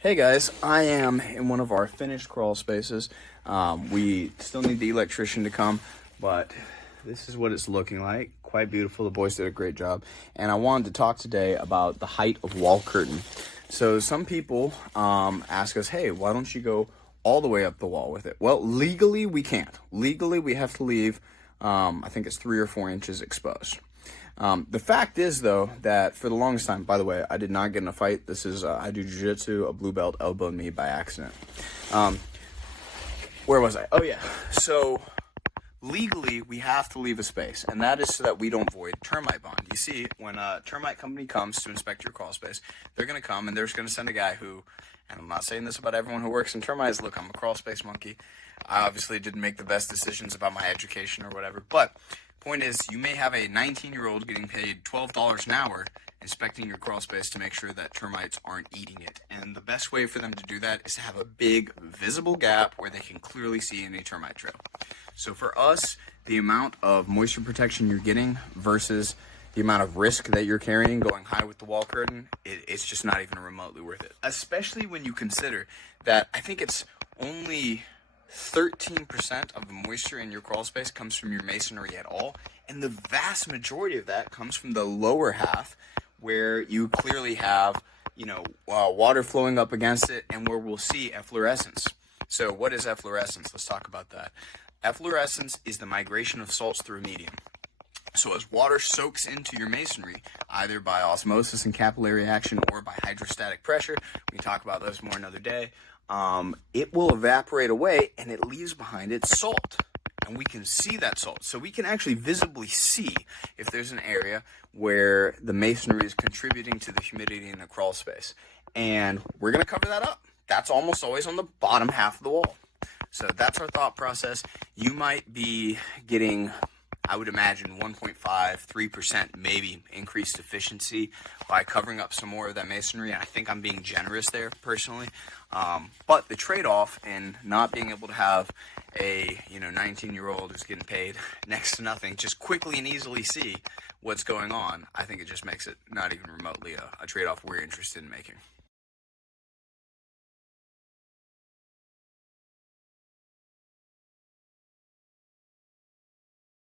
Hey guys, I am in one of our finished crawl spaces. We still need the electrician to come, but this is what it's looking like. Quite beautiful. The boys did a great job. And I wanted to talk today about the height of wall curtain. So some people ask us, hey, why don't you go all the way up the wall with it? Well, legally we can't. Legally we have to leave, I think it's 3 or 4 inches exposed. The fact is, though, that for the longest time, by the way, I did not get in a fight. This is, I do jiu-jitsu, a blue belt elbowed me by accident. Where was I? Oh, yeah. So, legally, we have to leave a space, and that is so that we don't void termite bond. You see, when a termite company comes to inspect your crawl space, they're going to come and they're just going to send a guy who, and I'm not saying this about everyone who works in termites, look, I'm a crawl space monkey. I obviously didn't make the best decisions about my education or whatever, but point is, you may have a 19-year-old getting paid $12 an hour inspecting your crawl space to make sure that termites aren't eating it. And the best way for them to do that is to have a big, visible gap where they can clearly see any termite trail. So for us, the amount of moisture protection you're getting versus the amount of risk that you're carrying going high with the wall curtain, it's just not even remotely worth it. Especially when you consider that I think it's only 13% of the moisture in your crawl space comes from your masonry at all, and the vast majority of that comes from the lower half where you clearly have, water flowing up against it and where we'll see efflorescence. So what is efflorescence? Let's talk about that. Efflorescence is the migration of salts through a medium. So as water soaks into your masonry, either by osmosis and capillary action or by hydrostatic pressure, we can talk about those more another day, it will evaporate away and it leaves behind it salt. And we can see that salt. So we can actually visibly see if there's an area where the masonry is contributing to the humidity in the crawl space. And we're going to cover that up. That's almost always on the bottom half of the wall. So that's our thought process. You might be getting, I would imagine, 1.5, 3% maybe increased efficiency by covering up some more of that masonry. And I think I'm being generous there personally. But the trade-off in not being able to have a 19-year-old who's getting paid next to nothing just quickly and easily see what's going on, I think it just makes it not even remotely a trade-off we're interested in making.